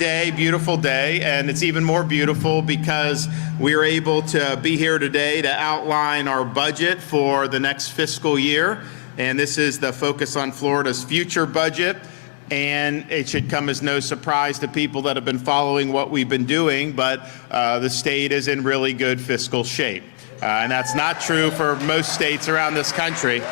day, beautiful day, and it's even more beautiful because we are able to be here today to outline our budget for the next fiscal year. And this is the Focus on Florida's Future budget. And it should come as no surprise to people that have been following what we've been doing, but the state is in really good fiscal shape. And that's not true for most states around this country.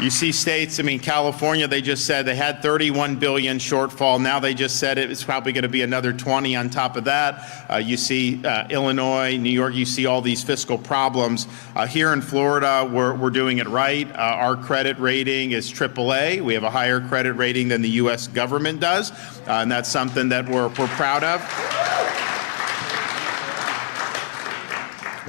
You see states, California, they just said they had 31 billion shortfall. Now they just said it's probably going to be another 20 on top of that. You see Illinois, New York, you see all these fiscal problems. Here in Florida, we're doing it right. Our credit rating is AAA. We have a higher credit rating than the U.S. government does, and that's something that we're proud of.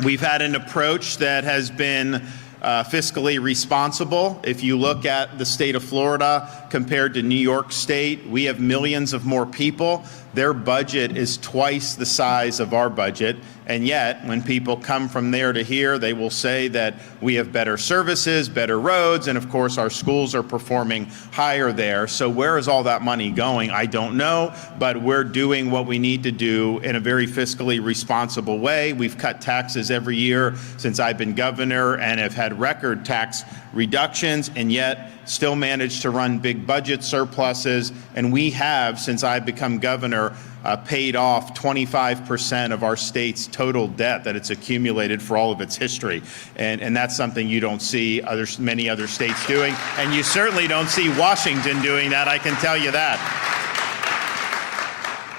We've had an approach that has been fiscally responsible. If you look at the state of Florida compared to New York State, we have millions of more people. Their budget is twice the size of our budget. And yet, when people come from there to here, they will say that we have better services, better roads, and of course our schools are performing higher there. So where is all that money going? I don't know, but we're doing what we need to do in a very fiscally responsible way. We've cut taxes every year since I've been governor and have had record tax reductions, and yet still managed to run big budget surpluses. And we have, since I've become governor, paid off 25% of our state's total debt that it's accumulated for all of its history. And that's something you don't see many other states doing. And you certainly don't see Washington doing that, I can tell you that.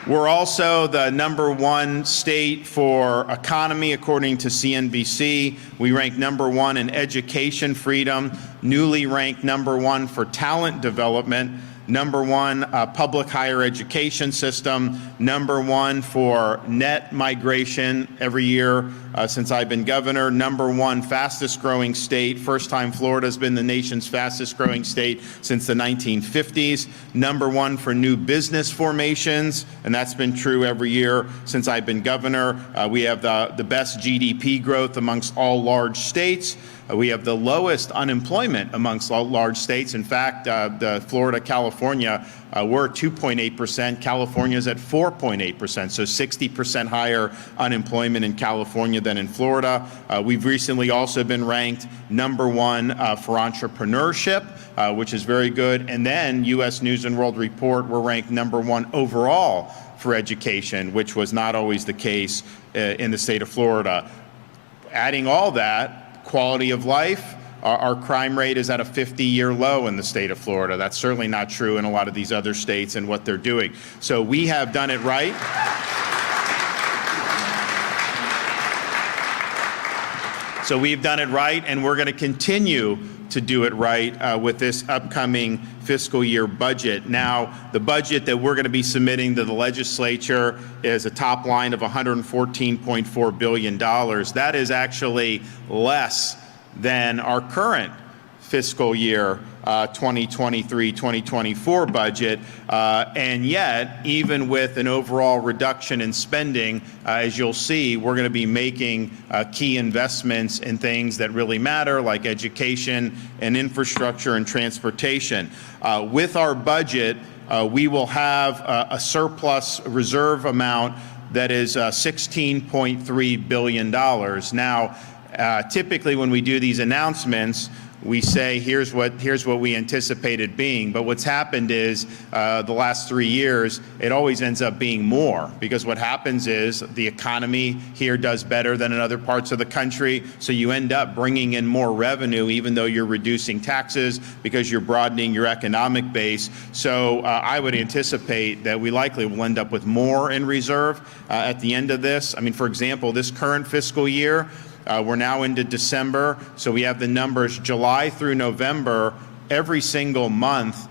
We're also the #1 state for economy, according to CNBC. We rank #1 in education freedom, newly ranked #1 for talent development, #1 public higher education system, #1 for net migration every year since I've been governor, #1 fastest growing state. First time Florida's been the nation's fastest growing state since the 1950s, #1 for new business formations, and that's been true every year since I've been governor. We have the best GDP growth amongst all large states. We have the lowest unemployment amongst all large states. In fact, the Florida, California, we're 2.8%. California is at 4.8%, so 60% higher unemployment in California than in Florida. We've recently also been ranked #1 for entrepreneurship, which is very good. And then U.S. News and World Report, we're ranked #1 overall for education, which was not always the case in the state of Florida. Adding all that, quality of life, our crime rate is at a 50-year low in the state of Florida. That's certainly not true in a lot of these other states and what they're doing. So we have done it right. So we've done it right, and we're going to continue to do it right with this upcoming fiscal year budget. Now, the budget that we're going to be submitting to the legislature is a top line of $114.4 billion. That is actually less than our current fiscal year 2023-2024 budget, and yet, even with an overall reduction in spending, as you'll see, we're going to be making key investments in things that really matter, like education and infrastructure and transportation. With our budget, we will have a surplus reserve amount that is $16.3 billion. Now, typically when we do these announcements, we say, here's what we anticipated being. But what's happened is the last 3 years, it always ends up being more, because what happens is the economy here does better than in other parts of the country. So you end up bringing in more revenue, even though you're reducing taxes, because you're broadening your economic base. So I would anticipate that we likely will end up with more in reserve at the end of this. For example, this current fiscal year, we're now into December, so we have the numbers July through November. Every single month,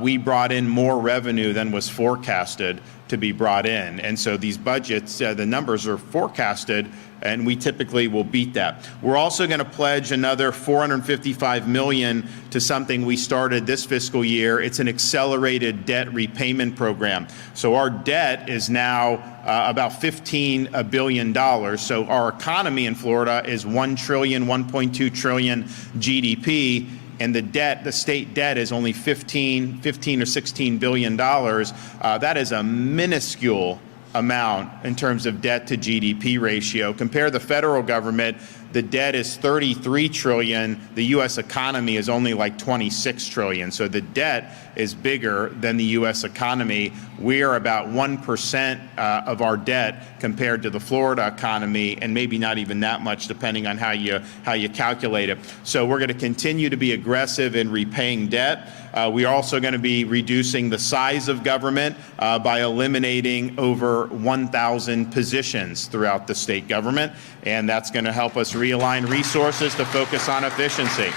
we brought in more revenue than was forecasted to be brought in. And so these budgets, the numbers are forecasted, and we typically will beat that. We're also going to pledge another $455 million to something we started this fiscal year. It's an accelerated debt repayment program. So our debt is now about $15 billion. So our economy in Florida is $1 trillion, $1.2 trillion GDP. and the state debt is only 15 or $16 billion. That is a minuscule amount in terms of debt to GDP ratio. Compare the federal government, the debt is 33 trillion. The U.S. economy is only like 26 trillion. So the debt is bigger than the U.S. economy. We are about 1% of our debt compared to the Florida economy, and maybe not even that much, depending on how you calculate it. So we're going to continue to be aggressive in repaying debt. We are also going to be reducing the size of government by eliminating over 1,000 positions throughout the state government, and that's going to help us realign resources to focus on efficiency.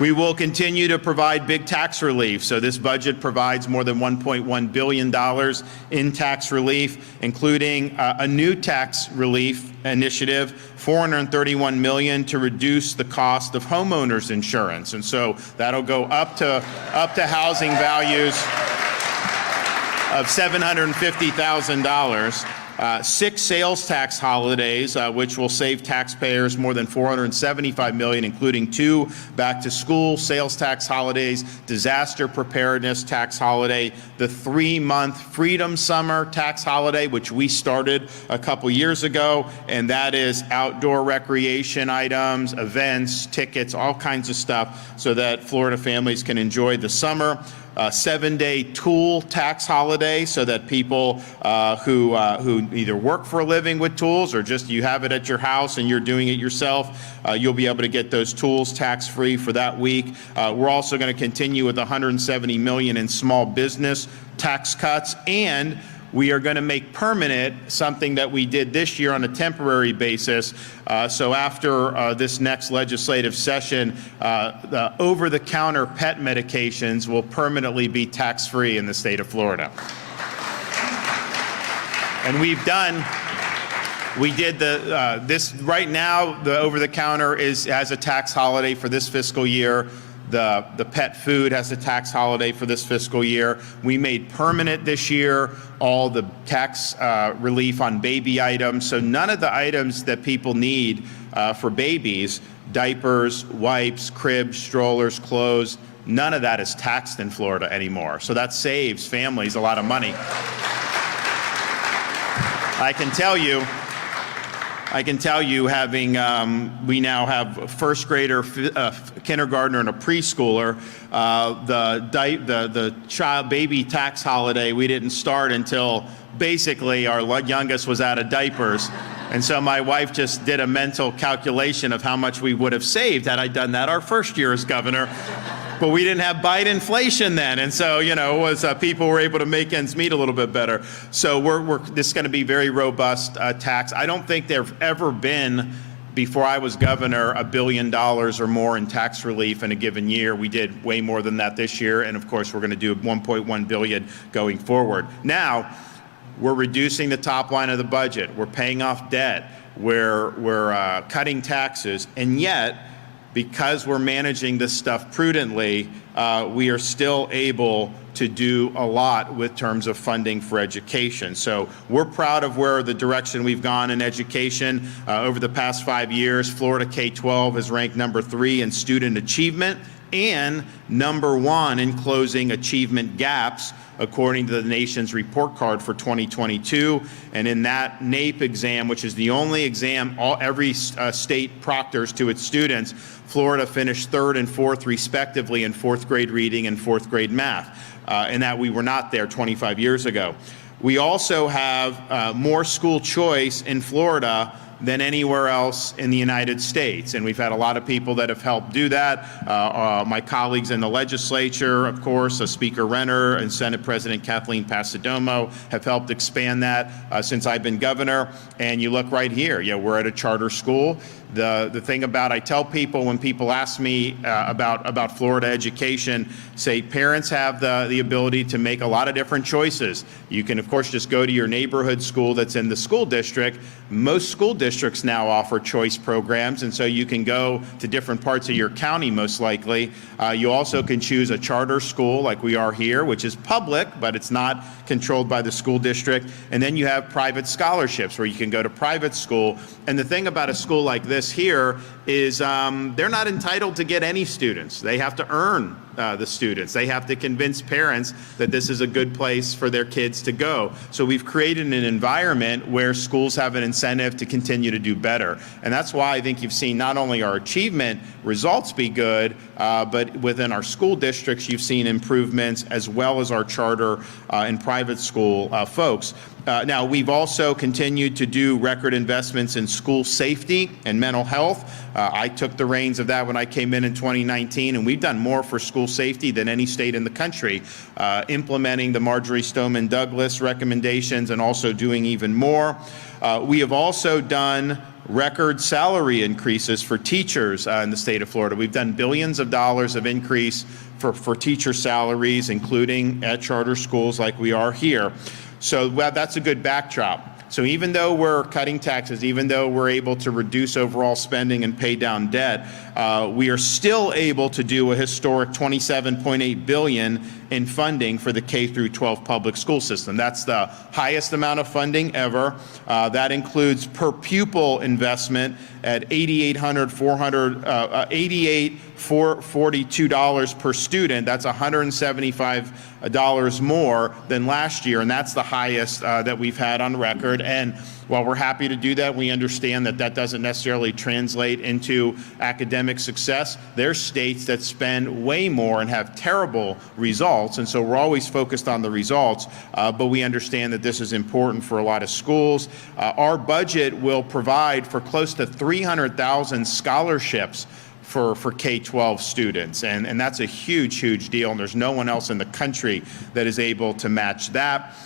We will continue to provide big tax relief. So this budget provides more than $1.1 billion in tax relief, including a new tax relief initiative, $431 million to reduce the cost of homeowners insurance. And so that'll go up to housing values of $750,000. 6 sales tax holidays, which will save taxpayers more than $475 million, including 2 back-to-school sales tax holidays, disaster preparedness tax holiday, the 3-month Freedom Summer tax holiday, which we started a couple years ago, and that is outdoor recreation items, events, tickets, all kinds of stuff, so that Florida families can enjoy the summer. 7-day tool tax holiday, so that people who either work for a living with tools or just you have it at your house and you're doing it yourself, you'll be able to get those tools tax-free for that week. We're also going to continue with $170 million in small business tax cuts, and we are going to make permanent something that we did this year on a temporary basis. So after this next legislative session, the over-the-counter pet medications will permanently be tax-free in the state of Florida. And we did this right now. The over-the-counter has a tax holiday for this fiscal year. The pet food has a tax holiday for this fiscal year. We made permanent this year all the tax relief on baby items. So none of the items that people need for babies, diapers, wipes, cribs, strollers, clothes, none of that is taxed in Florida anymore. So that saves families a lot of money. I can tell you, having we now have a first grader, kindergartner, and a preschooler. The child baby tax holiday we didn't start until basically our youngest was out of diapers, and so my wife just did a mental calculation of how much we would have saved had I done that our first year as governor. But we didn't have Biden inflation then, and so people were able to make ends meet a little bit better. So this is going to be very robust tax. I don't think there've ever been, before I was governor, $1 billion or more in tax relief in a given year. We did way more than that this year, and of course we're going to do $1.1 billion going forward. Now we're reducing the top line of the budget. We're paying off debt. We're cutting taxes, and yet, because we're managing this stuff prudently, we are still able to do a lot with terms of funding for education. So we're proud of where the direction we've gone in education. Over the past 5 years, Florida K-12 has ranked #3 in student achievement and #1 in closing achievement gaps, according to the nation's report card for 2022. And in that NAEP exam, which is the only exam every state proctors to its students, Florida finished 3rd and 4th respectively in 4th grade reading and 4th grade math, and that we were not there 25 years ago. We also have more school choice in Florida than anywhere else in the United States. And we've had a lot of people that have helped do that. My colleagues in the legislature, of course, Speaker Renner and Senate President Kathleen Passidomo have helped expand that since I've been governor. And you look right here, we're at a charter school. The thing about, I tell people when people ask me about Florida education, say parents have the ability to make a lot of different choices. You can, of course, just go to your neighborhood school that's in the school district. Most school districts now offer choice programs, and so you can go to different parts of your county, most likely. You also can choose a charter school like we are here, which is public, but it's not controlled by the school district. And then you have private scholarships where you can go to private school. And the thing about a school like this here is they're not entitled to get any students. They have to earn the students. They have to convince parents that this is a good place for their kids to go. So we've created an environment where schools have an incentive to continue to do better. And that's why I think you've seen not only our achievement results be good, but within our school districts, you've seen improvements, as well as our charter and private school folks. Now, we've also continued to do record investments in school safety and mental health. I took the reins of that when I came in 2019, and we've done more for school safety than any state in the country, implementing the Marjorie Stoneman Douglas recommendations and also doing even more. We have also done record salary increases for teachers in the state of Florida. We've done billions of dollars of increase for teacher salaries, including at charter schools like we are here. So that's a good backdrop. So even though we're cutting taxes, even though we're able to reduce overall spending and pay down debt, we are still able to do a historic $27.8 billion in funding for the K through 12 public school system. That's the highest amount of funding ever. That includes per pupil investment at $88,442 per student. That's $175 more than last year, and that's the highest that we've had on record. And while we're happy to do that, we understand that that doesn't necessarily translate into academic success. There's states that spend way more and have terrible results, and so we're always focused on the results, but we understand that this is important for a lot of schools. Our budget will provide for close to 300,000 scholarships for K-12 students, and that's a huge, huge deal, and there's no one else in the country that is able to match that.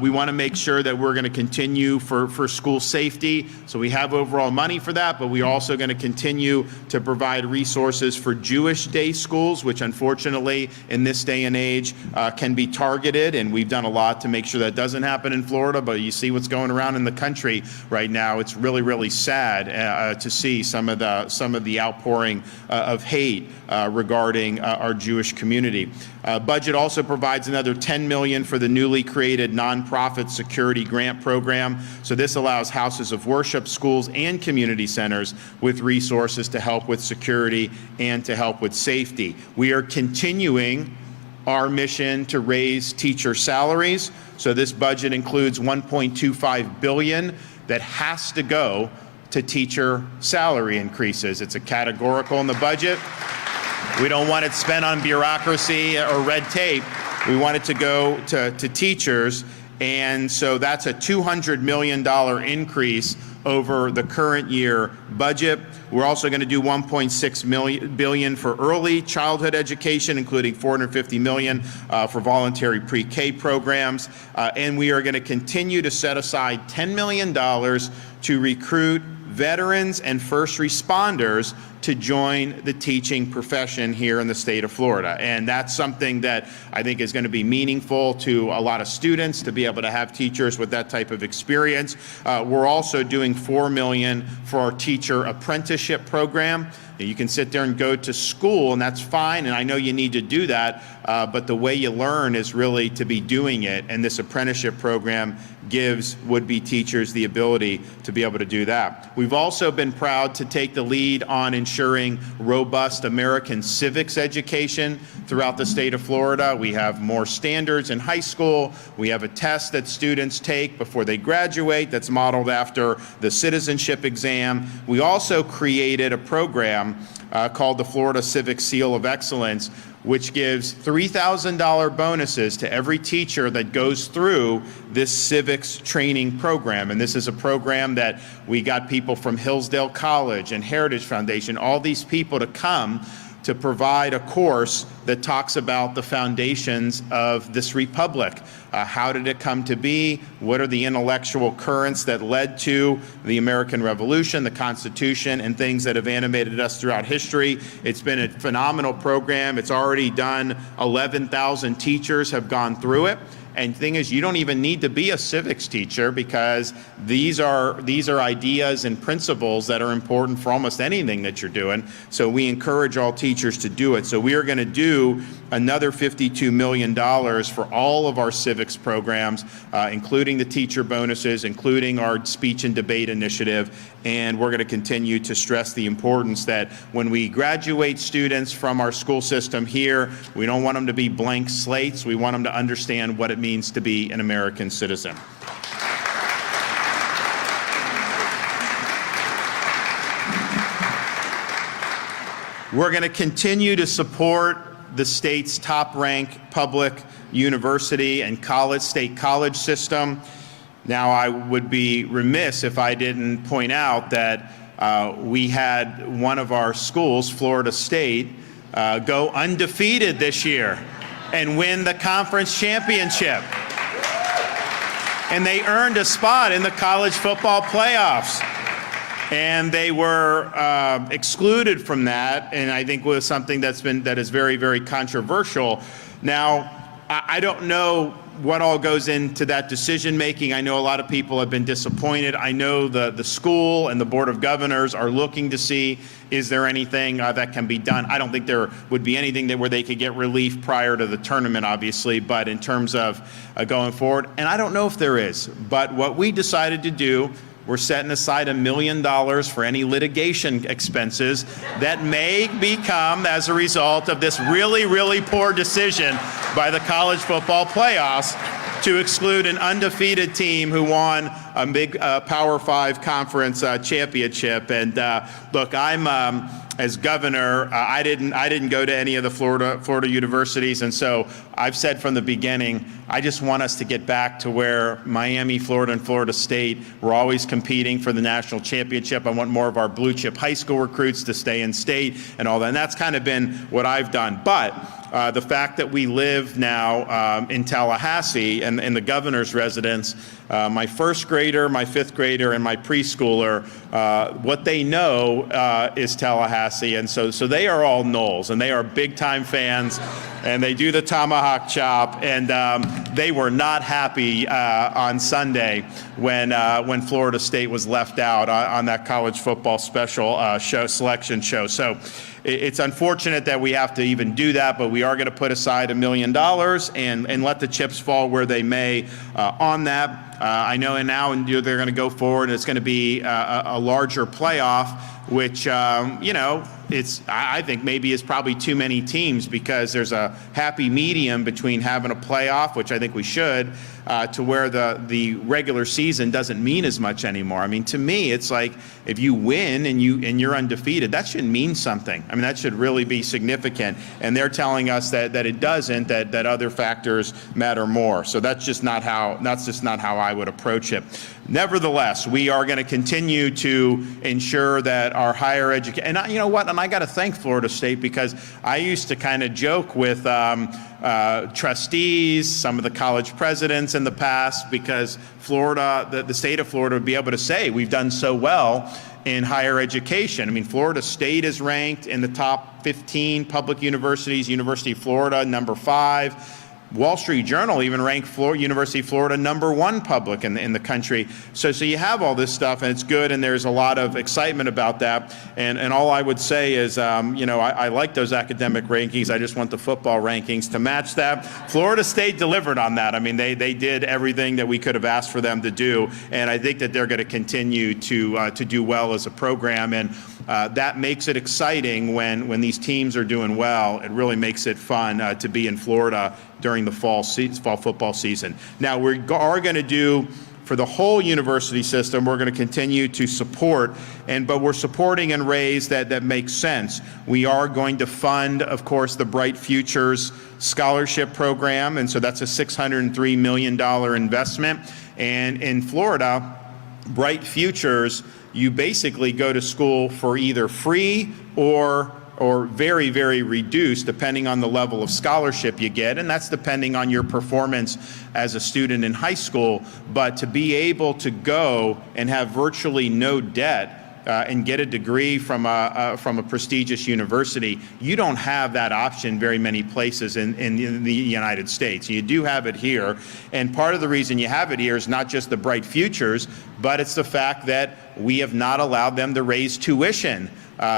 We want to make sure that we're going to continue for school safety, so we have overall money for that, but we're also going to continue to provide resources for Jewish day schools, which unfortunately in this day and age can be targeted, and we've done a lot to make sure that doesn't happen in Florida, but you see what's going around in the country right now. It's really, really sad to see some of the outpouring of hate regarding our Jewish community. Budget also provides another $10 million for the newly created nonprofit security grant program. So this allows houses of worship, schools, and community centers with resources to help with security and to help with safety. We are continuing our mission to raise teacher salaries. So this budget includes $1.25 billion that has to go to teacher salary increases. It's a categorical in the budget. We don't want it spent on bureaucracy or red tape. We want it to go to teachers, and so that's a $200 million increase over the current year budget. We're also going to do $1.6 billion for early childhood education, including $450 million for voluntary pre-K programs, and we are going to continue to set aside $10 million to recruit veterans and first responders to join the teaching profession here in the state of Florida. And that's something that I think is going to be meaningful to a lot of students to be able to have teachers with that type of experience. We're also doing $4 million for our teacher apprenticeship program. You can sit there and go to school, and that's fine, and I know you need to do that, but the way you learn is really to be doing it, and this apprenticeship program gives would-be teachers the ability to be able to do that. We've also been proud to take the lead on ensuring robust American civics education throughout the state of Florida. We have more standards in high school. We have a test that students take before they graduate that's modeled after the citizenship exam. We also created a program called the Florida Civic Seal of Excellence, which gives $3,000 bonuses to every teacher that goes through this civics training program. And this is a program that we got people from Hillsdale College and Heritage Foundation, all these people to come to provide a course that talks about the foundations of this republic. How did it come to be? What are the intellectual currents that led to the American Revolution, the Constitution, and things that have animated us throughout history? It's been a phenomenal program. It's already done 11,000 teachers have gone through it. And the thing is, you don't even need to be a civics teacher, because these are ideas and principles that are important for almost anything that you're doing. So we encourage all teachers to do it. So we are going to do another $52 million for all of our civics programs, including the teacher bonuses, including our speech and debate initiative. And we're going to continue to stress the importance that when we graduate students from our school system here, we don't want them to be blank slates. We want them to understand what it means to be an American citizen. We're going to continue to support the state's top-ranked public university and state college system. Now, I would be remiss if I didn't point out that we had one of our schools, Florida State, go undefeated this year and win the conference championship. And they earned a spot in the college football playoffs. And they were excluded from that, and I think was something that is very, very controversial. Now, I don't know what all goes into that decision making. I know a lot of people have been disappointed. I know the school and the Board of Governors are looking to see, is there anything that can be done? I don't think there would be anything where they could get relief prior to the tournament, obviously, but in terms of going forward, and I don't know if there is. But what we decided to do, we're setting aside $1 million for any litigation expenses that may become as a result of this really, really poor decision by the college football playoffs to exclude an undefeated team who won a big Power 5 conference championship. And look, I'm as governor, I didn't go to any of the Florida universities, and so I've said from the beginning, I just want us to get back to where Miami, Florida, and Florida State were always competing for the national championship. I want more of our blue chip high school recruits to stay in state and all that, and that's kind of been what I've done. But the fact that we live now in Tallahassee and in the governor's residence, my first grader, my fifth grader, and my preschooler, what they know is Tallahassee, and so they are all Noles, and they are big-time fans, and they do the tomahawk chop, and they were not happy on Sunday when Florida State was left out on that college football special selection show. So it's unfortunate that we have to even do that, but we are going to put aside $1 million and let the chips fall where they may on that. I know now they're going to go forward, and it's going to be a larger playoff, which, I think maybe is probably too many teams, because there's a happy medium between having a playoff, which I think we should, to where the regular season doesn't mean as much anymore. I mean, to me, it's like if you win and you're undefeated, that should mean something. I mean, that should really be significant. And they're telling us that it doesn't, that other factors matter more. So that's just not how I would approach it. Nevertheless, we are going to continue to ensure that our higher education, and you know what, and I got to thank Florida State, because I used to kind of joke with trustees, some of the college presidents in the past, because Florida, the state of Florida would be able to say we've done so well in higher education. I mean, Florida State is ranked in the top 15 public universities, University of Florida, number 5. Wall Street Journal even ranked University of Florida #1 public in the country. So you have all this stuff, and it's good, and there's a lot of excitement about that. And all I would say is, I like those academic rankings. I just want the football rankings to match that. Florida State delivered on that. I mean, they did everything that we could have asked for them to do, and I think that they're going to continue to do well as a program. And that makes it exciting when these teams are doing well. It really makes it fun to be in Florida during the fall football season. Now, we are going to do, for the whole university system, we're going to continue to support, but we're supporting in ways that make sense. We are going to fund, of course, the Bright Futures Scholarship Program, and so that's a $603 million investment. And in Florida, Bright Futures, you basically go to school for either free or very, very reduced, depending on the level of scholarship you get, and that's depending on your performance as a student in high school. But to be able to go and have virtually no debt and get a degree from a prestigious university. You don't have that option very many places in the United States. You do have it here, and part of the reason you have it here is not just the bright futures, but it's the fact that we have not allowed them to raise tuition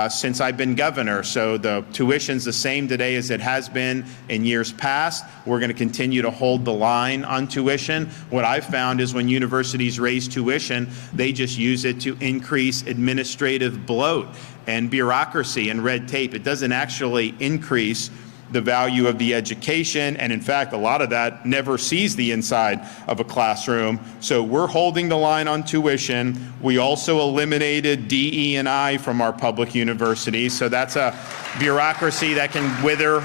since I've been governor. So the tuition's the same today as it has been in years past. We're going to continue to hold the line on tuition. What I've found is when universities raise tuition, they just use it to increase administrative bloat and bureaucracy and red tape. It doesn't actually increase the value of the education, and in fact, a lot of that never sees the inside of a classroom. So we're holding the line on tuition. We also eliminated DE&I from our public universities, so that's a bureaucracy that can wither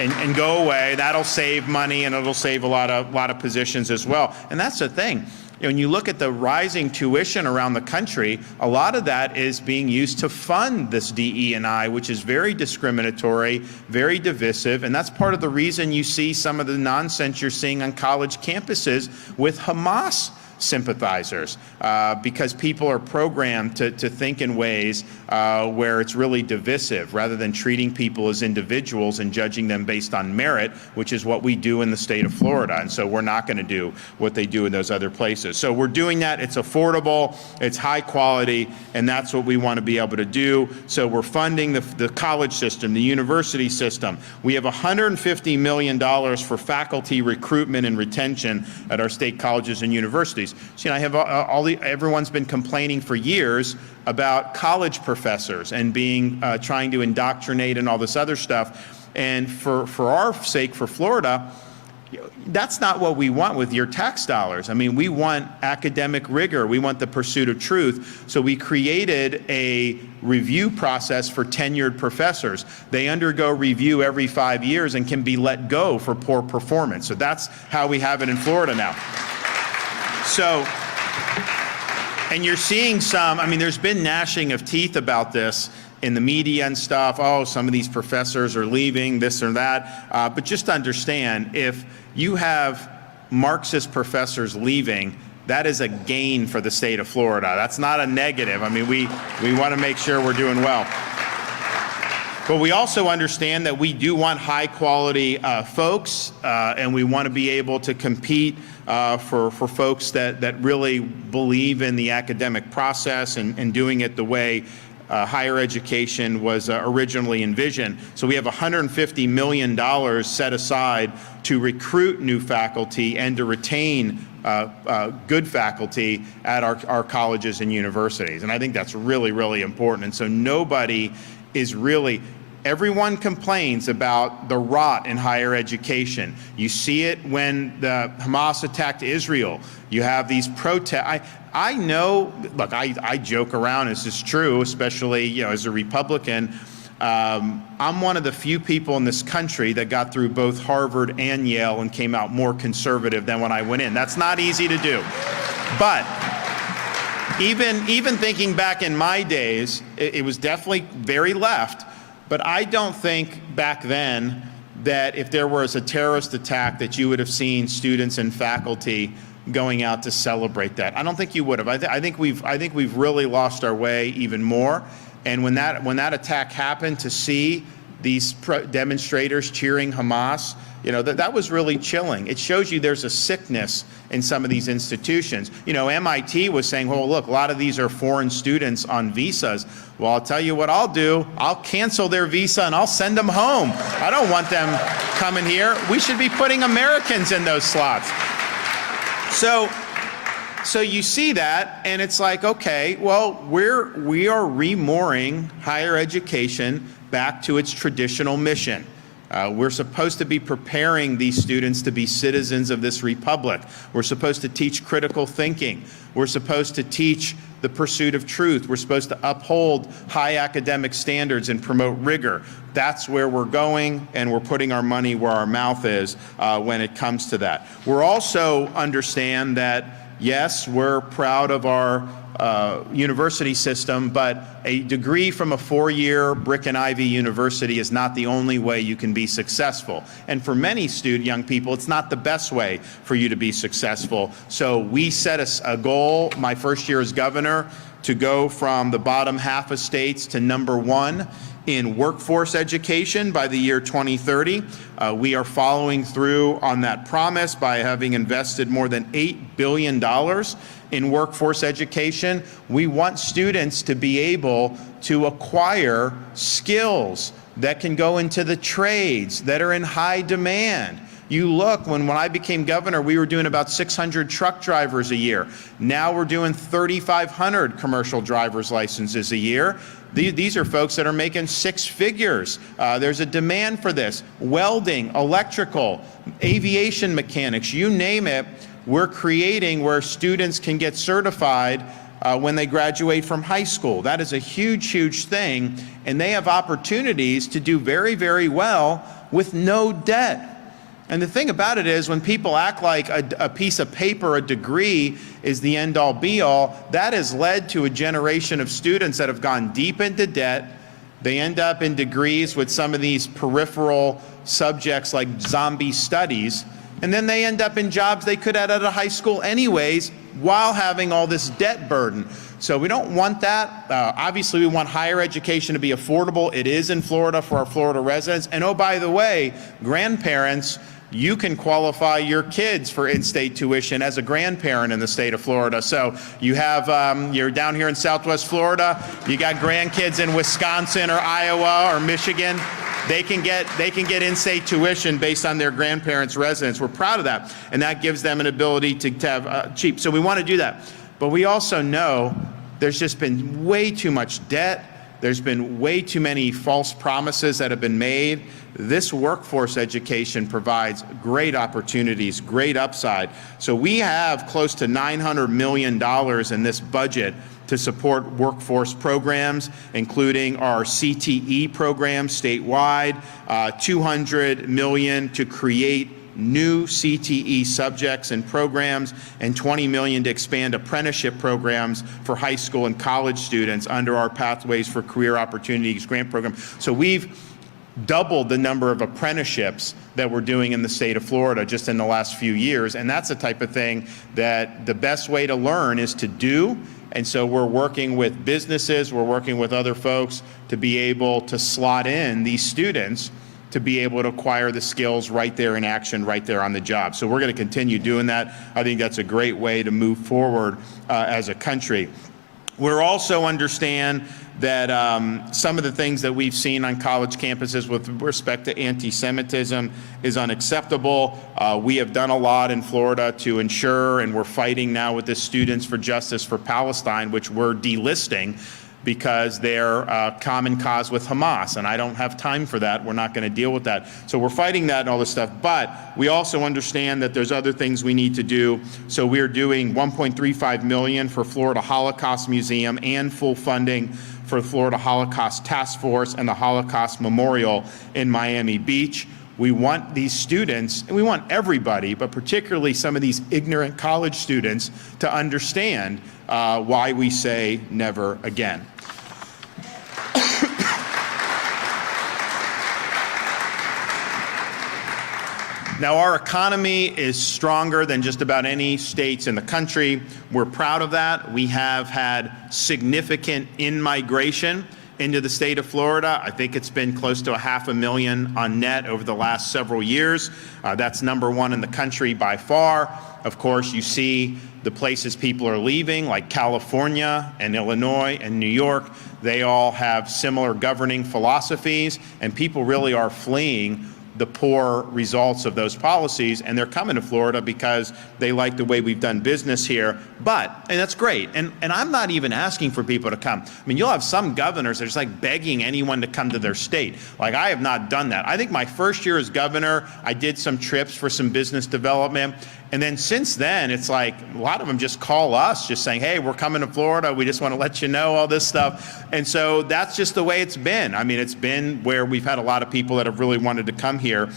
and go away. That'll save money, and it'll save a lot of positions as well. And that's the thing. When you look at the rising tuition around the country, a lot of that is being used to fund this DE&I, which is very discriminatory, very divisive, and that's part of the reason you see some of the nonsense you're seeing on college campuses with Hamas sympathizers, because people are programmed to think in ways where it's really divisive, rather than treating people as individuals and judging them based on merit, which is what we do in the state of Florida. And so we're not going to do what they do in those other places. So we're doing that. It's affordable, it's high quality, and that's what we want to be able to do. So we're funding the college system, the university system. We have $150 million for faculty recruitment and retention at our state colleges and universities. So, I have everyone's been complaining for years about college professors and being trying to indoctrinate and all this other stuff. And for our sake, for Florida, that's not what we want with your tax dollars. I mean, we want academic rigor. We want the pursuit of truth. So we created a review process for tenured professors. They undergo review every 5 years and can be let go for poor performance. So that's how we have it in Florida now. So, and you're seeing some, I mean, there's been gnashing of teeth about this in the media and stuff. Oh, some of these professors are leaving, this or that. But just understand, if you have Marxist professors leaving, that is a gain for the state of Florida. That's not a negative. I mean, we want to make sure we're doing well. But we also understand that we do want high quality folks, and we want to be able to compete for folks that really believe in the academic process and doing it the way higher education was originally envisioned. So we have $150 million set aside to recruit new faculty and to retain good faculty at our colleges and universities. And I think that's really, really important. And so nobody is really, everyone complains about the rot in higher education. You see it when the Hamas attacked Israel. You have these protests. I know, look, I joke around, this is true, especially, as a Republican. I'm one of the few people in this country that got through both Harvard and Yale and came out more conservative than when I went in. That's not easy to do. But even thinking back in my days, it was definitely very left. But I don't think back then that if there was a terrorist attack that you would have seen students and faculty going out to celebrate that. I don't think you would have. I think we've really lost our way even more. And when that attack happened, to see these demonstrators cheering Hamas, that was really chilling. It shows you there's a sickness in some of these institutions. MIT was saying, well, look, a lot of these are foreign students on visas. Well, I'll tell you what I'll do. I'll cancel their visa and I'll send them home. I don't want them coming here. We should be putting Americans in those slots. So you see that, and it's like, okay, well, we are remooring higher education back to its traditional mission. We're supposed to be preparing these students to be citizens of this republic. We're supposed to teach critical thinking. We're supposed to teach the pursuit of truth. We're supposed to uphold high academic standards and promote rigor. That's where we're going, and we're putting our money where our mouth is when it comes to that. We're also understand that yes, we're proud of our university system, but a degree from a four-year brick and ivy university is not the only way you can be successful. And for many young people, it's not the best way for you to be successful. So we set a goal, my first year as governor, to go from the bottom half of states to #1 in workforce education by the year 2030. We are following through on that promise by having invested more than $8 billion in workforce education. We want students to be able to acquire skills that can go into the trades that are in high demand. You look, when I became governor, we were doing about 600 truck drivers a year. Now we're doing 3,500 commercial driver's licenses a year. These are folks that are making six figures. There's a demand for this. Welding, electrical, aviation mechanics, you name it, we're creating where students can get certified when they graduate from high school. That is a huge, huge thing, and they have opportunities to do very, very well with no debt. And the thing about it is, when people act like a piece of paper, a degree, is the end-all be-all, that has led to a generation of students that have gone deep into debt. They end up in degrees with some of these peripheral subjects like zombie studies, and then they end up in jobs they could have out of high school anyways, while having all this debt burden. So we don't want that. Obviously, we want higher education to be affordable. It is in Florida for our Florida residents. And oh, by the way, grandparents, you can qualify your kids for in-state tuition as a grandparent in the state of Florida. So you have, you're down here in Southwest Florida, you got grandkids in Wisconsin or Iowa or Michigan. They can get in-state tuition based on their grandparents' residence. We're proud of that, and that gives them an ability to have cheap. So we want to do that. But we also know there's just been way too much debt. There's been way too many false promises that have been made. This workforce education provides great opportunities, great upside. So we have close to $900 million in this budget to support workforce programs, including our CTE program statewide, $200 million to create new CTE subjects and programs, and $20 million to expand apprenticeship programs for high school and college students under our Pathways for Career Opportunities grant program. So we've doubled the number of apprenticeships that we're doing in the state of Florida just in the last few years, and that's the type of thing that the best way to learn is to do. And so we're working with businesses, we're working with other folks to be able to slot in these students to be able to acquire the skills right there in action, right there on the job. So we're going to continue doing that. I think that's a great way to move forward as a country. We're also understand that some of the things that we've seen on college campuses with respect to anti-Semitism is unacceptable. We have done a lot in Florida to ensure, and we're fighting now with the Students for Justice for Palestine, which we're delisting because they're common cause with Hamas, and I don't have time for that. We're not going to deal with that. So we're fighting that and all this stuff, but we also understand that there's other things we need to do. So we're doing $1.35 million for Florida Holocaust Museum and full funding for Florida Holocaust Task Force and the Holocaust Memorial in Miami Beach. We want these students, and we want everybody, but particularly some of these ignorant college students, to understand why we say never again. Now, our economy is stronger than just about any states in the country. We're proud of that. We have had significant in-migration into the state of Florida. I think it's been close to 500,000 on net over the last several years. That's #1 in the country by far. Of course, you see the places people are leaving, like California and Illinois and New York. They all have similar governing philosophies, and people really are fleeing the poor results of those policies, and they're coming to Florida because they like the way we've done business here. And that's great, and I'm not even asking for people to come. I mean, you'll have some governors that are just like begging anyone to come to their state. Like, I have not done that. I think my first year as governor, I did some trips for some business development, and then since then, it's like a lot of them just call us just saying, hey, we're coming to Florida, we just want to let you know all this stuff. And so that's just the way it's been. I mean, it's been where we've had a lot of people that have really wanted to come here.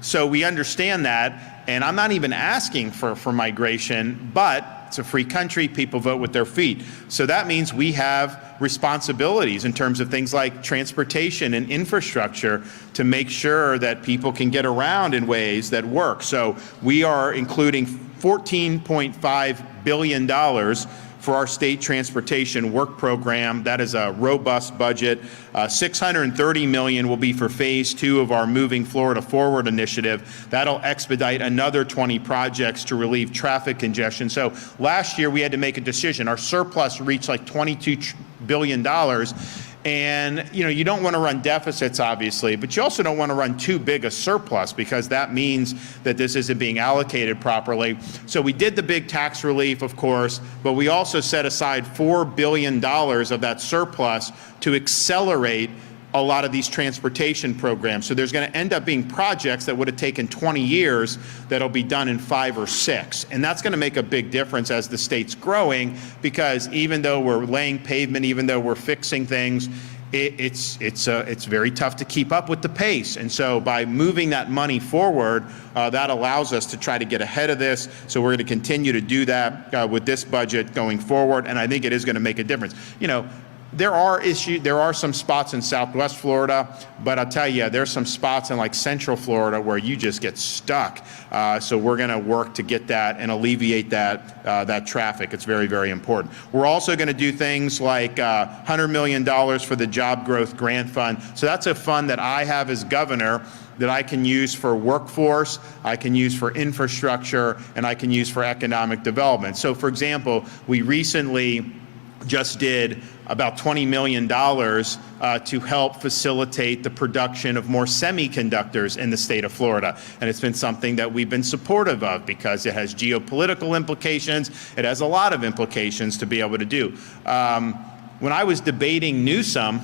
So we understand that, and I'm not even asking for migration, but It's a free country. People vote with their feet. So that means we have responsibilities in terms of things like transportation and infrastructure to make sure that people can get around in ways that work. So we are including $14.5 billion for our state transportation work program. That is a robust budget. $630 million will be for phase 2 of our Moving Florida Forward initiative. That'll expedite another 20 projects to relieve traffic congestion. So last year we had to make a decision. Our surplus reached like $22 billion. And you don't want to run deficits, obviously, but you also don't want to run too big a surplus, because that means that this isn't being allocated properly. So we did the big tax relief, of course, but we also set aside $4 billion of that surplus to accelerate a lot of these transportation programs. So there's going to end up being projects that would have taken 20 years that'll be done in 5 or 6. And that's going to make a big difference as the state's growing, because even though we're laying pavement, even though we're fixing things, it's very tough to keep up with the pace. And so by moving that money forward, that allows us to try to get ahead of this. So we're going to continue to do that with this budget going forward. And I think it is going to make a difference. There are some spots in Southwest Florida, but I'll tell you, there's some spots in like Central Florida where you just get stuck. So we're going to work to get that and alleviate that traffic. It's very, very important. We're also going to do things like $100 million for the Job Growth Grant Fund. So that's a fund that I have as governor that I can use for workforce, I can use for infrastructure, and I can use for economic development. So for example, we recently just did about $20 million to help facilitate the production of more semiconductors in the state of Florida. And it's been something that we've been supportive of because it has geopolitical implications. It has a lot of implications to be able to do. When I was debating Newsom,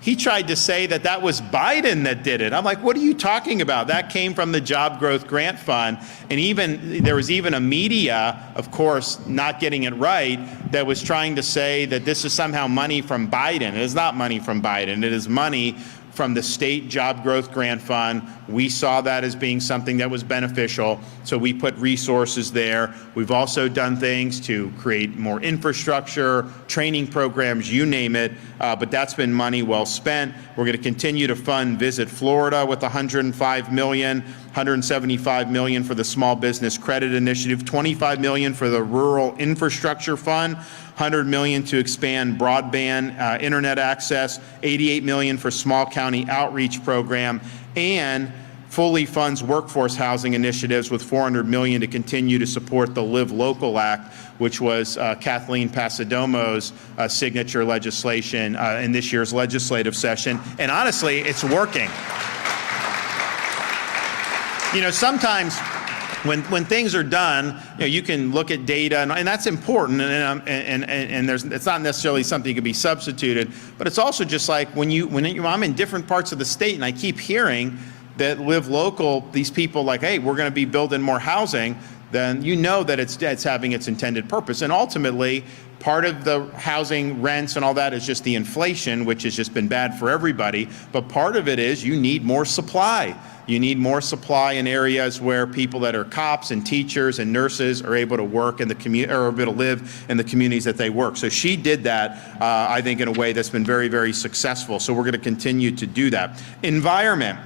he tried to say that that was Biden that did it. I'm like, what are you talking about? That came from the Job Growth Grant Fund. And there was even a media, of course, not getting it right, that was trying to say that this is somehow money from Biden. It is not money from Biden. It is money from the state Job Growth Grant Fund. We saw that as being something that was beneficial, so we put resources there. We've also done things to create more infrastructure, training programs, you name it, but that's been money well spent. We're going to continue to fund Visit Florida with $105 million, $175 million for the Small Business Credit Initiative, $25 million for the Rural Infrastructure Fund, $100 million to expand broadband internet access, $88 million for Small County Outreach Program, and fully funds workforce housing initiatives with $400 million to continue to support the Live Local Act, which was Kathleen Passidomo's signature legislation in this year's legislative session. And honestly, it's working. Sometimes when things are done, you can look at data, and that's important, and it's not necessarily something that can be substituted, but it's also just like when I'm in different parts of the state and I keep hearing that Live Local, these people like, hey, we're going to be building more housing, then you know that it's having its intended purpose. And ultimately, part of the housing rents and all that is just the inflation, which has just been bad for everybody, but part of it is you need more supply. You need more supply in areas where people that are cops and teachers and nurses are able to work in the community, or able to live in the communities that they work. So she did that, I think, in a way that's been very, very successful. So we're going to continue to do that. Environment.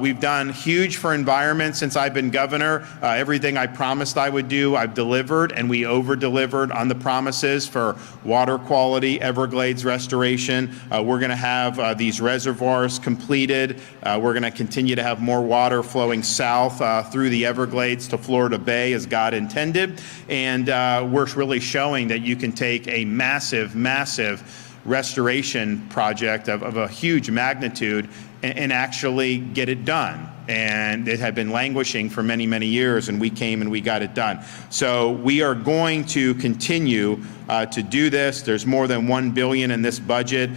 We've done huge for environment since I've been governor. Everything I promised I would do, I've delivered, and we over-delivered on the promises for water quality, Everglades restoration. We're going to have these reservoirs completed. We're going to continue to have more water flowing south through the Everglades to Florida Bay as God intended. And we're really showing that you can take a massive, massive restoration project of a huge magnitude and actually get it done. And it had been languishing for many, many years, and we came and we got it done. So we are going to continue to do this. There's more than $1 billion in this budget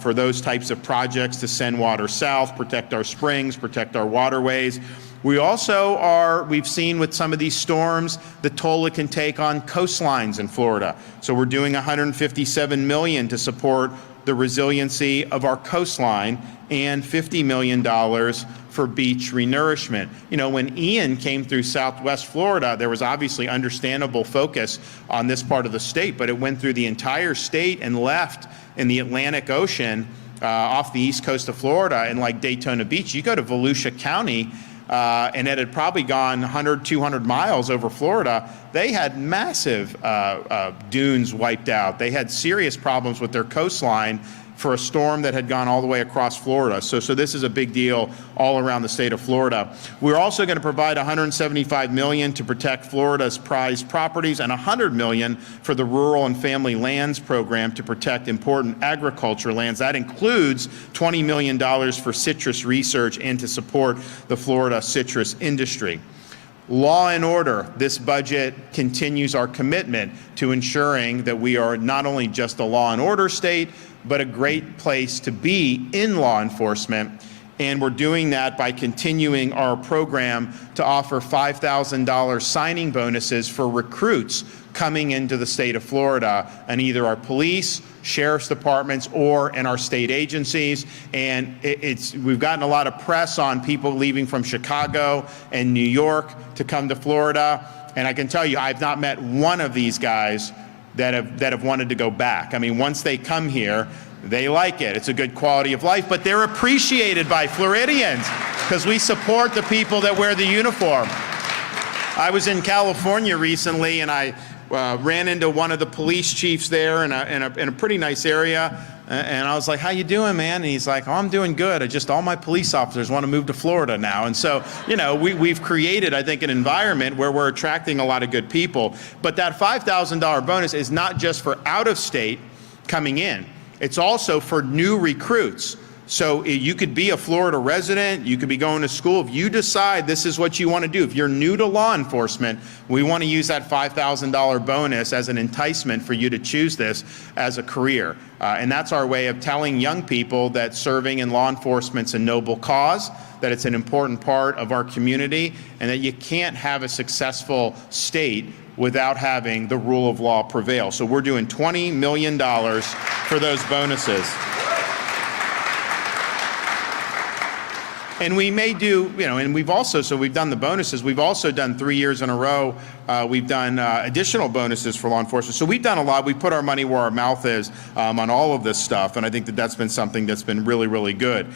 for those types of projects to send water south, protect our springs, protect our waterways. We also we've seen with some of these storms, the toll it can take on coastlines in Florida. So we're doing $157 million to support the resiliency of our coastline and $50 million for beach renourishment. You know, when Ian came through Southwest Florida, there was obviously understandable focus on this part of the state, but it went through the entire state and left in the Atlantic Ocean off the east coast of Florida and like Daytona Beach. You go to Volusia County, and it had probably gone 100, 200 miles over Florida. They had massive dunes wiped out. They had serious problems with their coastline for a storm that had gone all the way across Florida. So this is a big deal all around the state of Florida. We're also going to provide $175 million to protect Florida's prized properties and $100 million for the Rural and Family Lands Program to protect important agriculture lands. That includes $20 million for citrus research and to support the Florida citrus industry. Law and order. This budget continues our commitment to ensuring that we are not only just a law and order state, but a great place to be in law enforcement. And we're doing that by continuing our program to offer $5,000 signing bonuses for recruits coming into the state of Florida and either our police, sheriff's departments, or in our state agencies. And we've gotten a lot of press on people leaving from Chicago and New York to come to Florida. And I can tell you, I've not met one of these guys that have wanted to go back. I mean, once they come here, they like it. It's a good quality of life, but they're appreciated by Floridians because we support the people that wear the uniform. I was in California recently, and I ran into one of the police chiefs there in a pretty nice area. And I was like, how you doing, man? And he's like, oh, I'm doing good. All my police officers want to move to Florida now. And so, you know, we've created, I think, an environment where we're attracting a lot of good people. But that $5,000 bonus is not just for out-of-state coming in. It's also for new recruits. So you could be a Florida resident, you could be going to school. If you decide this is what you want to do, if you're new to law enforcement, we want to use that $5,000 bonus as an enticement for you to choose this as a career. And that's our way of telling young people that serving in law enforcement's a noble cause, that it's an important part of our community, and that you can't have a successful state without having the rule of law prevail. So we're doing $20 million for those bonuses. And we may do, you know, and we've also, so we've done the bonuses. We've also done 3 years in a row. We've done additional bonuses for law enforcement. So we've done a lot. We put our money where our mouth is on all of this stuff. And I think that that's been something that's been really, really good.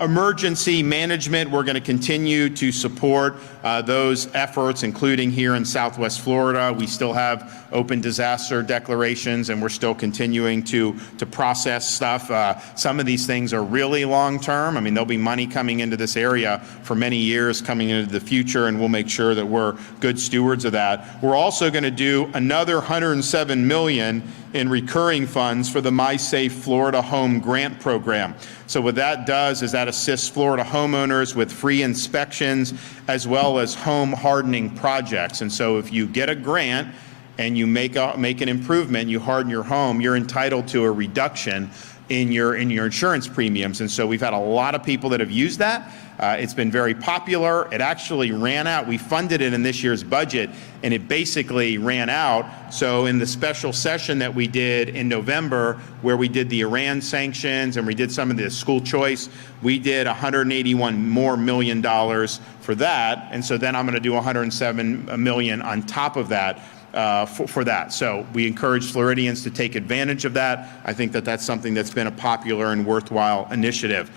Emergency management, we're going to continue to support those efforts, including here in Southwest Florida. We still have open disaster declarations, and we're still continuing to process stuff. Some of these things are really long term. I mean, there'll be money coming into this area for many years coming into the future, and we'll make sure that we're good stewards of that. We're also going to do another $107 million in recurring funds for the My Safe Florida Home Grant Program. So what that does is that assists Florida homeowners with free inspections as well as home hardening projects. And so if you get a grant and you make an improvement, you harden your home, you're entitled to a reduction in your insurance premiums. And so we've had a lot of people that have used that. It's been very popular. It actually ran out. We funded it in this year's budget, and it basically ran out. So in the special session that we did in November, where we did the Iran sanctions and we did some of the school choice, we did $181 million for that. And so then I'm going to do $107 million on top of that. For that. So we encourage Floridians to take advantage of that. I think that that's something that's been a popular and worthwhile initiative.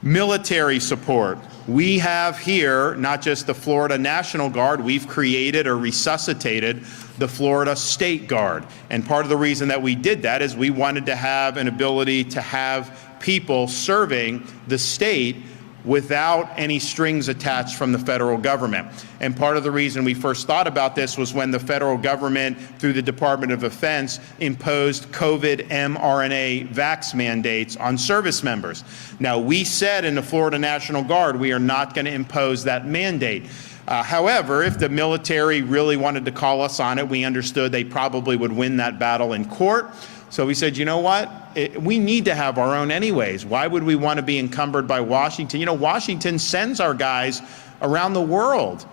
Military support. We have here not just the Florida National Guard, we've created or resuscitated the Florida State Guard. And part of the reason that we did that is we wanted to have an ability to have people serving the state without any strings attached from the federal government. And part of the reason we first thought about this was when the federal government, through the Department of Defense, imposed COVID mRNA vax mandates on service members. Now, we said in the Florida National Guard, we are not going to impose that mandate. However, if the military really wanted to call us on it, we understood they probably would win that battle in court. So we said, you know what? We need to have our own anyways. Why would we want to be encumbered by Washington? You know, Washington sends our guys around the world,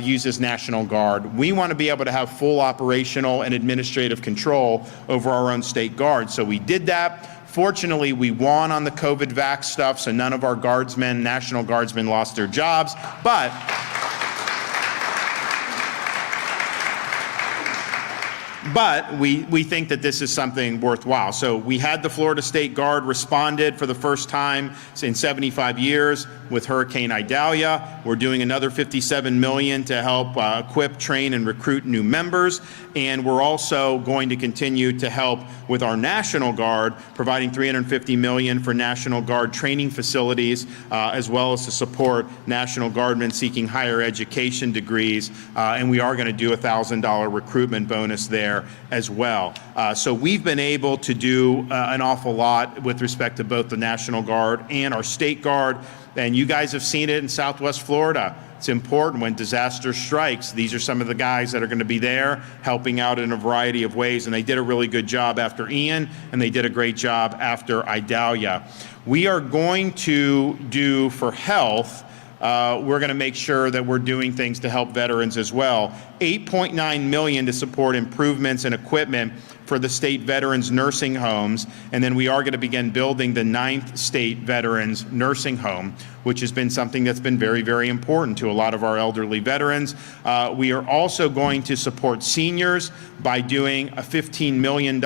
uses National Guard. We want to be able to have full operational and administrative control over our own state guard. So we did that. Fortunately, we won on the COVID vax stuff, so none of our guardsmen, National Guardsmen, lost their jobs. But we think that this is something worthwhile. So we had the Florida State Guard responded for the first time in 75 years with Hurricane Idalia. We're doing another $57 million to help equip, train, and recruit new members. And we're also going to continue to help with our National Guard, providing $350 million for National Guard training facilities, as well as to support National Guardmen seeking higher education degrees. And we are going to do a $1,000 recruitment bonus there as well. So we've been able to do an awful lot with respect to both the National Guard and our State Guard. And you guys have seen it in Southwest Florida. It's important when disaster strikes. These are some of the guys that are going to be there helping out in a variety of ways. And they did a really good job after Ian, and they did a great job after Idalia. We are going to do for health, we're going to make sure that we're doing things to help veterans as well. $8.9 million to support improvements in equipment for the state veterans nursing homes, and then we are going to begin building the 9th state veterans nursing home, which has been something that's been very, very important to a lot of our elderly veterans. We are also going to support seniors by doing a $15 million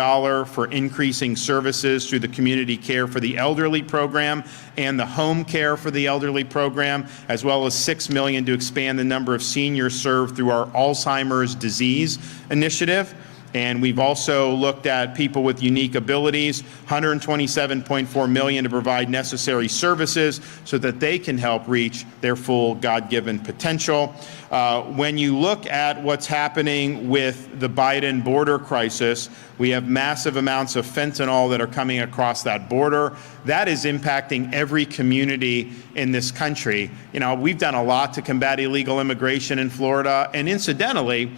for increasing services through the Community Care for the Elderly program and the Home Care for the Elderly program, as well as $6 million to expand the number of seniors served through our Alzheimer's disease initiative. And we've also looked at people with unique abilities, $127.4 million to provide necessary services so that they can help reach their full God-given potential. When you look at what's happening with the Biden border crisis, we have massive amounts of fentanyl that are coming across that border. That is impacting every community in this country. You know, we've done a lot to combat illegal immigration in Florida, and incidentally,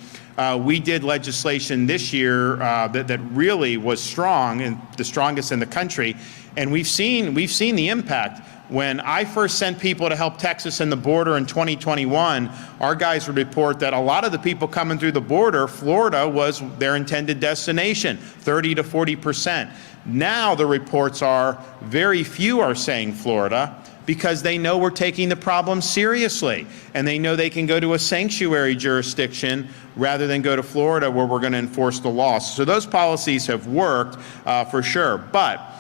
we did legislation this year that really was strong and the strongest in the country, and we've seen the impact. When I first sent people to help Texas in the border in 2021, our guys would report that a lot of the people coming through the border, Florida was their intended destination, 30 to 40%. Now the reports are very few are saying Florida, because they know we're taking the problem seriously, and they know they can go to a sanctuary jurisdiction rather than go to Florida where we're going to enforce the laws. So those policies have worked for sure, but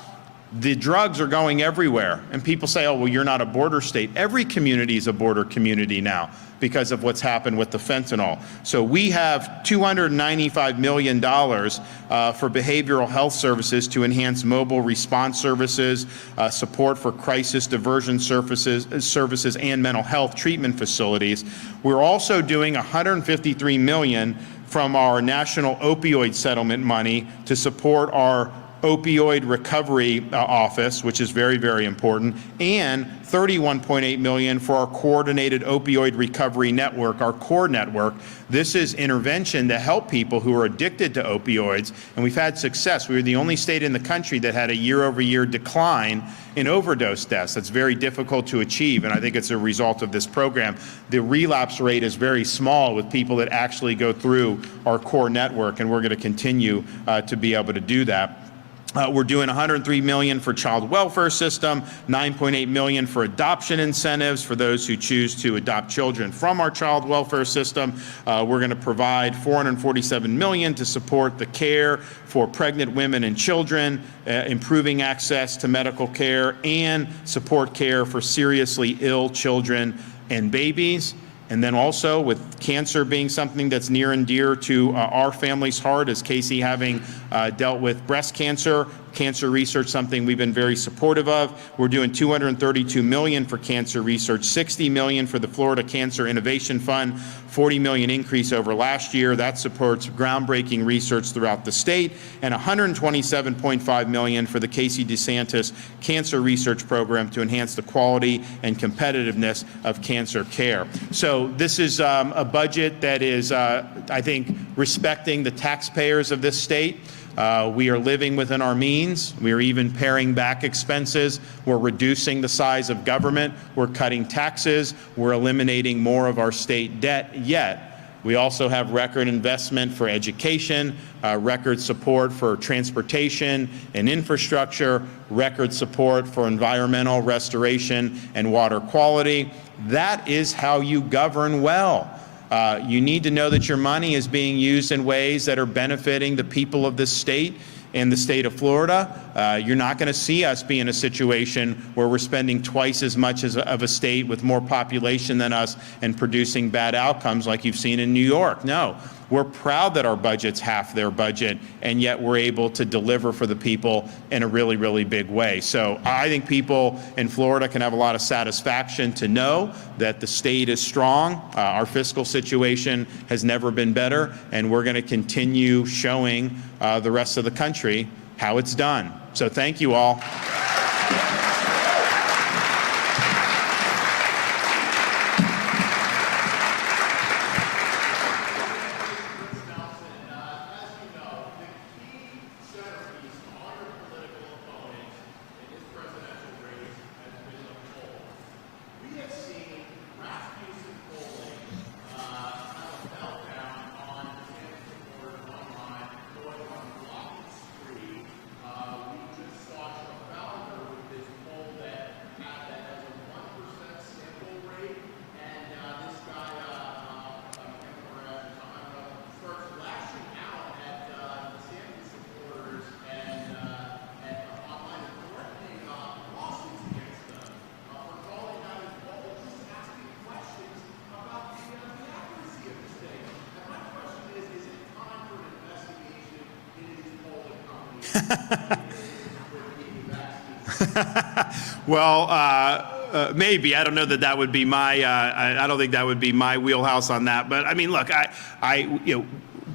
the drugs are going everywhere, and people say, oh, well, you're not a border state. Every community is a border community now because of what's happened with the fentanyl. So we have $295 million for behavioral health services to enhance mobile response services, support for crisis diversion services and mental health treatment facilities. We're also doing $153 million from our national opioid settlement money to support our opioid recovery office, which is very, very important, and $31.8 million for our coordinated opioid recovery network, our CORE network. This is intervention to help people who are addicted to opioids, and we've had success. We were the only state in the country that had a year-over-year decline in overdose deaths. That's very difficult to achieve, and I think it's a result of this program. The relapse rate is very small with people that actually go through our CORE network, and we're going to continue to be able to do that. We're doing $103 million for child welfare system, $9.8 million for adoption incentives for those who choose to adopt children from our child welfare system. We're going to provide $447 million to support the care for pregnant women and children, improving access to medical care, and support care for seriously ill children and babies. And then also with cancer being something that's near and dear to our family's heart, as Casey having dealt with breast cancer, cancer research, something we've been very supportive of. We're doing $232 million for cancer research, $60 million for the Florida Cancer Innovation Fund, $40 million increase over last year. That supports groundbreaking research throughout the state, and $127.5 million for the DeSantis Cancer Research Program to enhance the quality and competitiveness of cancer care. So this is a budget that is, I think, respecting the taxpayers of this state. We are living within our means. We are even paring back expenses. We're reducing the size of government. We're cutting taxes. We're eliminating more of our state debt. Yet, We also have record investment for education, record support for transportation and infrastructure, record support for environmental restoration and water quality. That is how you govern well. You need to know that your money is being used in ways that are benefiting the people of this state and the state of Florida. You're not going to see us be in a situation where we're spending twice as much of a state with more population than us and producing bad outcomes like you've seen in New York. No, we're proud that our budget's half their budget, and yet we're able to deliver for the people in a really, really big way. So I think people in Florida can have a lot of satisfaction to know that the state is strong. Our fiscal situation has never been better, and we're going to continue showing the rest of the country how it's done. So thank you all. Well, maybe. I don't know that that would be my. I don't think that would be my wheelhouse on that. But I mean, look, I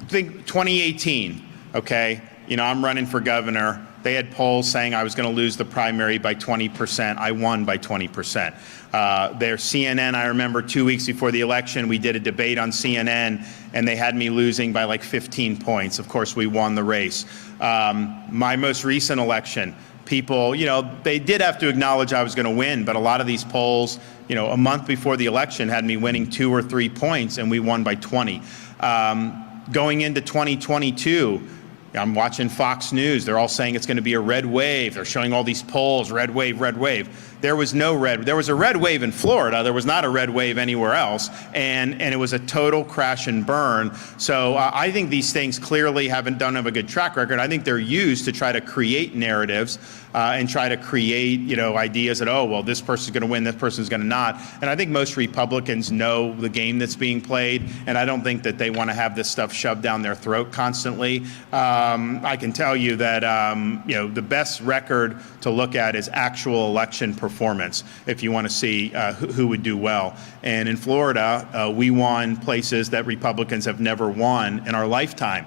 think 2018. Okay, I'm running for governor. They had polls saying I was going to lose the primary by 20%. I won by 20%. Their CNN, I remember 2 weeks before the election, we did a debate on CNN, and they had me losing by like 15 points. Of course, we won the race. My most recent election, people, they did have to acknowledge I was going to win, but a lot of these polls, a month before the election had me winning 2 or 3 points, and we won by 20. Going into 2022, I'm watching Fox News. They're all saying it's going to be a red wave. They're showing all these polls, red wave, red wave. There was no red. There was a red wave in Florida. There was not a red wave anywhere else, and it was a total crash and burn. So I think these things clearly don't have a good track record. I think they're used to try to create narratives and try to create, ideas that, oh, well, this person's going to win, this person's going to not. And I think most Republicans know the game that's being played, and I don't think that they want to have this stuff shoved down their throat constantly. I can tell you that, the best record to look at is actual election performance if you want to see who would do well. And in Florida, we won places that Republicans have never won in our lifetime.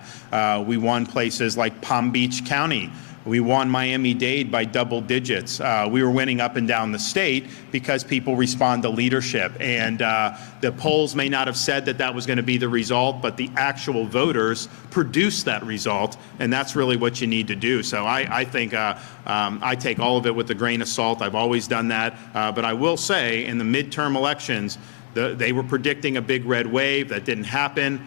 We won places like Palm Beach County. We won Miami-Dade by double digits. We were winning up and down the state because people respond to leadership. And the polls may not have said that that was going to be the result, but the actual voters produced that result, and that's really what you need to do. So I think I take all of it with a grain of salt. I've always done that. But I will say, in the midterm elections, they were predicting a big red wave. That didn't happen.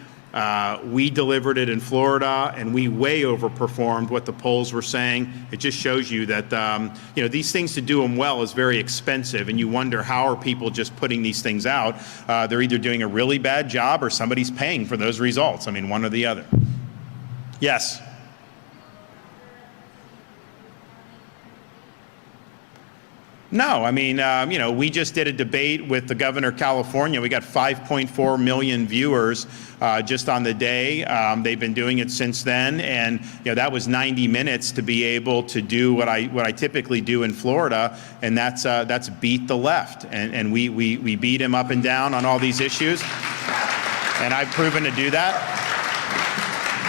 We delivered it in Florida, and we way overperformed what the polls were saying. It just shows you that these things, to do them well, is very expensive, and you wonder, how are people just putting these things out? They're either doing a really bad job or somebody's paying for those results. I mean, one or the other. Yes. No, I mean, we just did a debate with the governor of California. We got 5.4 million viewers just on the day. They've been doing it since then, and that was 90 minutes to be able to do what I typically do in Florida, and that's beat the left, and we beat him up and down on all these issues, and I've proven to do that.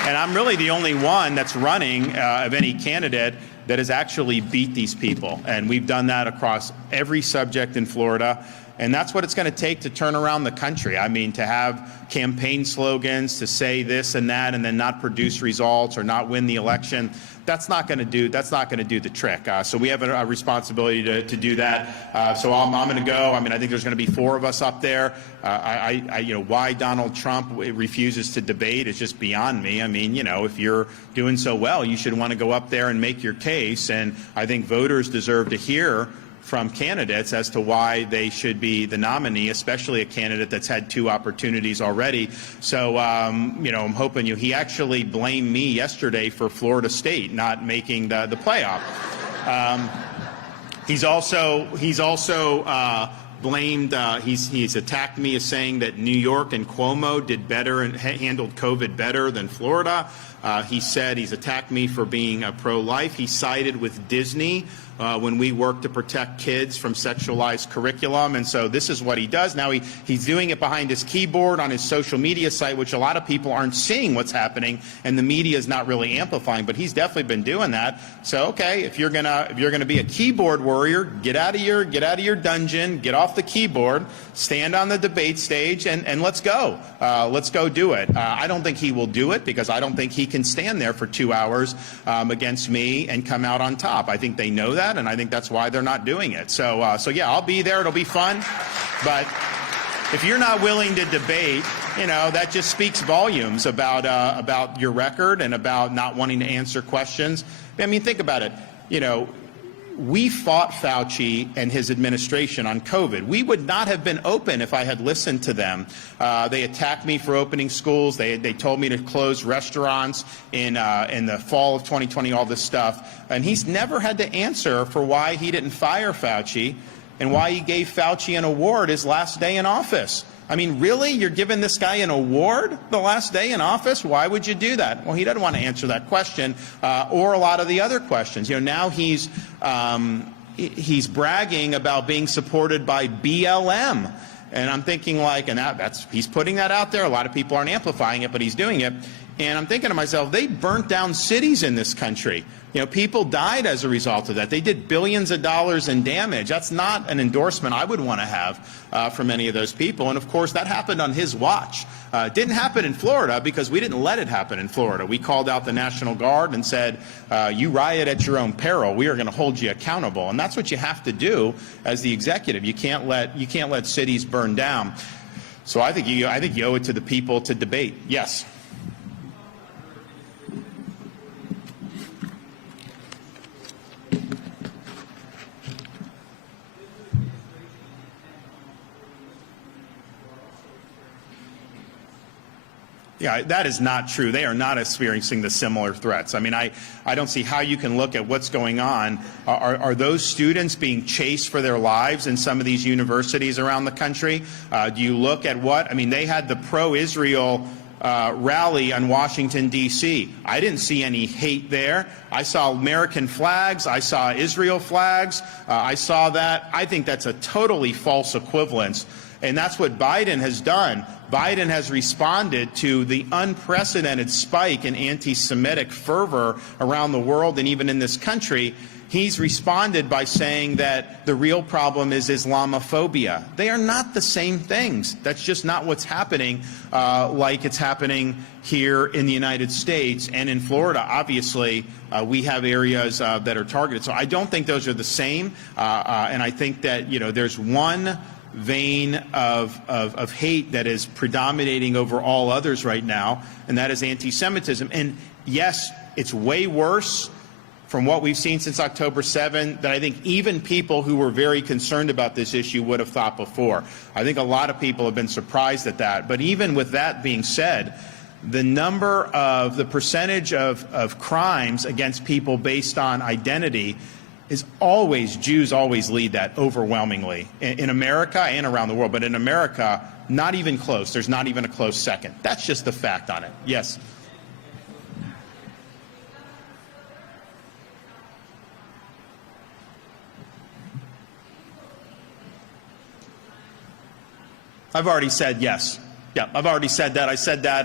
And I'm really the only one that's running of any candidate that has actually beat these people. And we've done that across every subject in Florida. And that's what it's going to take to turn around the country. I mean, to have campaign slogans, to say this and that, and then not produce results or not win the election, that's not going to do the trick. So we have a responsibility to do that. So I'm going to go. I mean, I think there's going to be 4 of us up there. Why Donald Trump refuses to debate is just beyond me. I mean, if you're doing so well, you should want to go up there and make your case. And I think voters deserve to hear from candidates as to why they should be the nominee, especially a candidate that's had 2 opportunities already. So, I'm hoping he actually blamed me yesterday for Florida State not making the playoff. He's also blamed, he's attacked me as saying that New York and Cuomo did better and handled COVID better than Florida. He said he's attacked me for being pro-life. He sided with Disney when we work to protect kids from sexualized curriculum. And so this is what he does. Now he's doing it behind his keyboard on his social media site, which a lot of people aren't seeing what's happening, and the media is not really amplifying, but he's definitely been doing that. So, okay, if you're gonna be a keyboard warrior, get out of your dungeon, get off the keyboard, stand on the debate stage, and let's go. Let's go do it. I don't think he will do it, because I don't think he can stand there for 2 hours against me and come out on top. I think they know that, and I think that's why they're not doing it. So yeah, I'll be there. It'll be fun. But if you're not willing to debate, that just speaks volumes about your record and about not wanting to answer questions. I mean, think about it. We fought Fauci and his administration on COVID. We would not have been open if I had listened to them. They attacked me for opening schools. They told me to close restaurants in the fall of 2020, all this stuff. And he's never had to answer for why he didn't fire Fauci and why he gave Fauci an award his last day in office. I mean, really? You're giving this guy an award the last day in office? Why would you do that? Well, he doesn't want to answer that question or a lot of the other questions. Now he's bragging about being supported by BLM. And I'm thinking he's putting that out there. A lot of people aren't amplifying it, but he's doing it. And I'm thinking to myself, they burnt down cities in this country. People died as a result of that. They did billions of dollars in damage. That's not an endorsement I would want to have from any of those people. And, of course, that happened on his watch. It didn't happen in Florida because we didn't let it happen in Florida. We called out the National Guard and said, you riot at your own peril. We are going to hold you accountable. And that's what you have to do as the executive. You can't let cities burn down. So I think you owe it to the people to debate. Yes. Yeah, that is not true. They are not experiencing the similar threats. I mean, I don't see how you can look at what's going on. Are those students being chased for their lives in some of these universities around the country? Do you look at what? I mean, they had the pro-Israel rally on Washington, D.C. I didn't see any hate there. I saw American flags. I saw Israel flags. I saw that. I think that's a totally false equivalence. And that's what Biden has done. Biden has responded to the unprecedented spike in anti-Semitic fervor around the world and even in this country. He's responded by saying that the real problem is Islamophobia. They are not the same things. That's just not what's happening like it's happening here in the United States. And in Florida, obviously, we have areas that are targeted. So I don't think those are the same. And I think that, there's one vein of hate that is predominating over all others right now, and that is anti-Semitism. And yes, it's way worse from what we've seen since October 7 than I think even people who were very concerned about this issue would have thought before. I think a lot of people have been surprised at that. But even with that being said, the percentage of crimes against people based on identity is always, Jews always lead that overwhelmingly in America and around the world. But in America, not even close. There's not even a close second. That's just the fact on it. Yes. I've already said yes. Yeah, I've already said that. I said that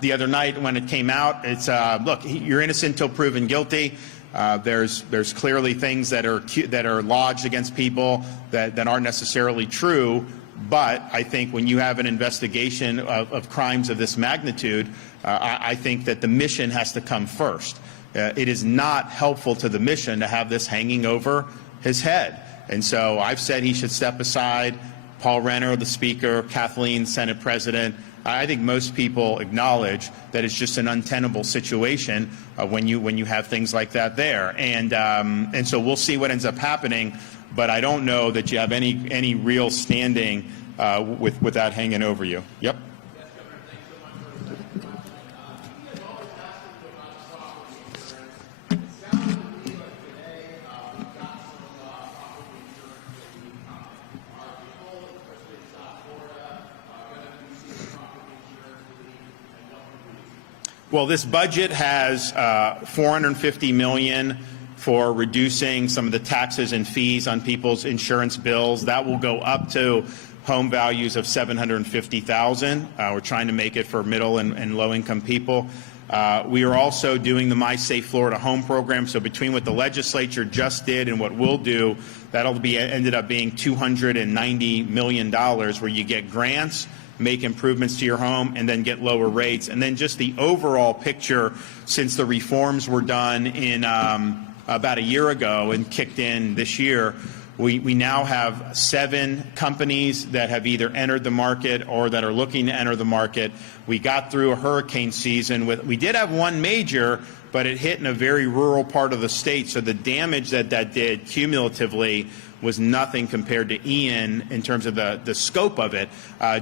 the other night when it came out. It's look, you're innocent until proven guilty. There's clearly things that are lodged against people that aren't necessarily true. But I think when you have an investigation of crimes of this magnitude, I think that the mission has to come first. It is not helpful to the mission to have this hanging over his head. And so I've said he should step aside. Paul Renner, the Speaker, Kathleen, Senate President. I think most people acknowledge that it's just an untenable situation when you have things like that there. And so we'll see what ends up happening. But I don't know that you have any real standing with that hanging over you. Yep. Well, this budget has $450 million for reducing some of the taxes and fees on people's insurance bills. That will go up to home values of $750,000. We're trying to make it for middle and low-income people. We are also doing the My Safe Florida Home program. So between what the legislature just did and what we'll do, that'll be ended up being $290 million, where you get grants, make improvements to your home, and then get lower rates. And then just the overall picture since the reforms were done in about a year ago and kicked in this year, we now have 7 companies that have either entered the market or that are looking to enter the market. We got through a hurricane season we did have one major, but it hit in a very rural part of the state. So the damage that did cumulatively was nothing compared to Ian in terms of the scope of it,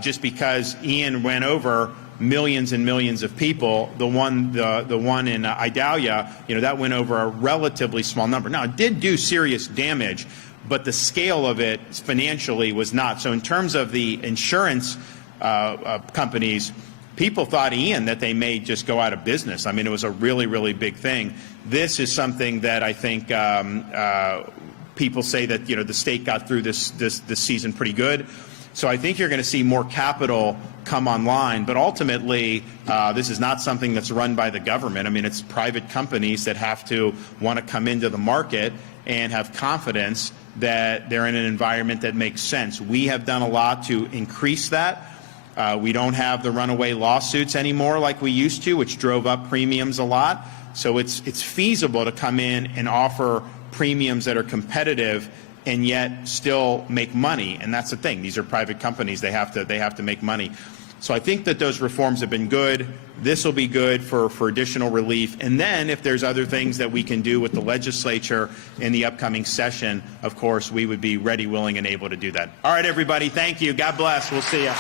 just because Ian went over millions and millions of people. The one in Idalia, that went over a relatively small number. Now, it did do serious damage, but the scale of it financially was not. So in terms of the insurance companies, people thought, Ian, that they may just go out of business. I mean, it was a really, really big thing. This is something that I think people say that the state got through this season pretty good. So I think you're going to see more capital come online. But ultimately, this is not something that's run by the government. I mean, it's private companies that have to want to come into the market and have confidence that they're in an environment that makes sense. We have done a lot to increase that. We don't have the runaway lawsuits anymore like we used to, which drove up premiums a lot. So it's feasible to come in and offer premiums that are competitive and yet still make money. And that's the thing. These are private companies. They have to make money. So I think that those reforms have been good. This will be good for additional relief. And then if there's other things that we can do with the legislature in the upcoming session, of course, we would be ready, willing, and able to do that. All right, everybody. Thank you. God bless. We'll see you.